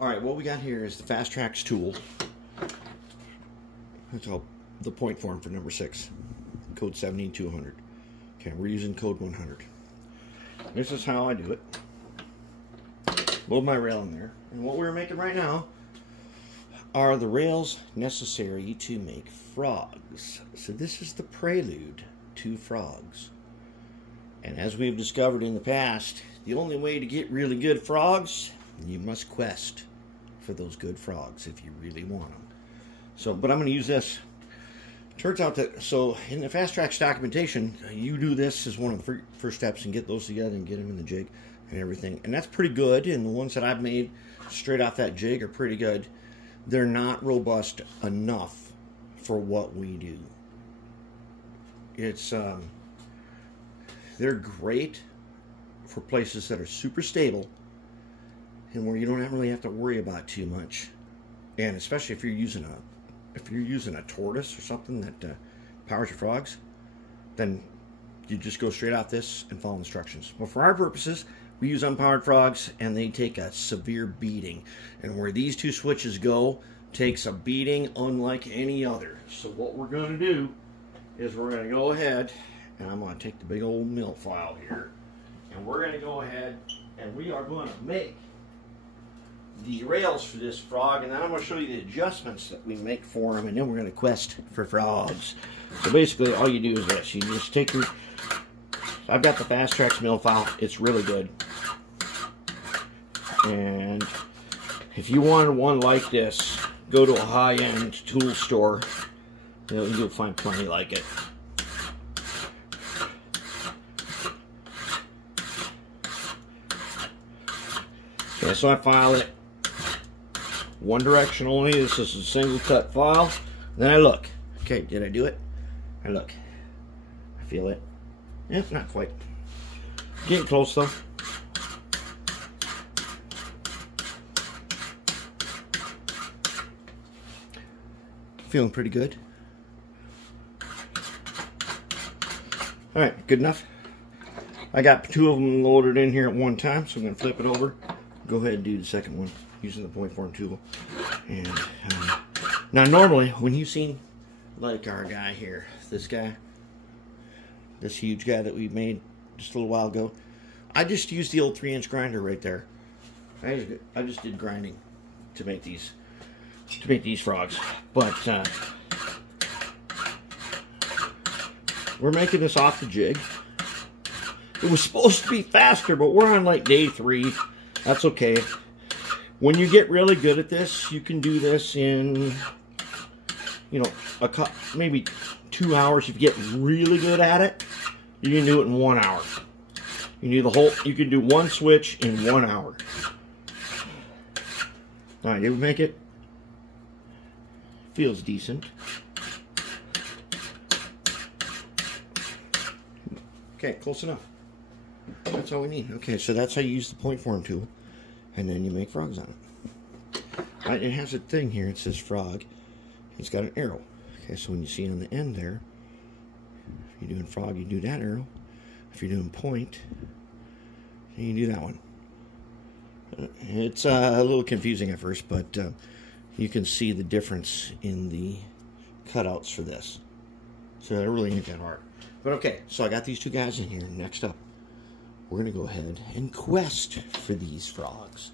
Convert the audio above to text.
Alright, what we got here is the Fast Tracks tool. That's all the point form for number 6. Code 17200. Okay, we're using code 100. This is how I do it. Load my rail in there. And what we're making right now are the rails necessary to make frogs. So this is the prelude to frogs. And as we've discovered in the past, the only way to get really good frogs, you must quest for those good frogs if you really want them. So, but I'm going to use this. Turns out that, so in the Fast Tracks documentation, you do this as one of the first steps and get those together and get them in the jig and everything. And that's pretty good. And the ones that I've made straight off that jig are pretty good. They're not robust enough for what we do. It's, they're great for places that are super stable and where you don't really have to worry about too much. And especially if you're using a tortoise or something that powers your frogs, then you just go straight off this and follow instructions. But for our purposes, we use unpowered frogs, and they take a severe beating. And where these two switches go takes a beating unlike any other. So what we're going to do is we're going to go ahead, and I'm going to take the big old mill file here, and we're going to go ahead and we are going to make the rails for this frog, and then I'm going to show you the adjustments that we make for them, and then we're going to quest for frogs. So basically all you do is this. You just take your, I've got the Fast Tracks mill file. It's really good. And if you wanted one like this, go to a high-end tool store. You'll find plenty like it. Okay, so I file it one direction only. This is a single cut file. Then I look. Okay, did I do it? I look. I feel it. Yeah, not quite. Getting close though. Feeling pretty good. Alright, good enough. I got 2 of them loaded in here at one time, so I'm going to flip it over. Go ahead and do the second one using the point form tool. And now normally when you've seen like our guy here, this guy, this huge guy that we made just a little while ago, I just used the old 3-inch grinder right there. I just did grinding to make these frogs. But we're making this off the jig. It was supposed to be faster, but we're on like day 3. That's okay. When you get really good at this, you can do this in, you know, maybe 2 hours. If you get really good at it, you can do it in 1 hour. You can do one switch in 1 hour. All right, you make it. Feels decent. Okay, close enough. That's all we need. Okay, so that's how you use the point form tool, and then you make frogs on it. Right, it has a thing here. It says frog. It's got an arrow. Okay, so when you see on the end there, if you're doing frog, you do that arrow. If you're doing point, then you do that one. It's a little confusing at first, but you can see the difference in the cutouts for this. So it really ain't that hard. But okay, so I got these 2 guys in here. Next up, we're going to go ahead and quest for these frogs.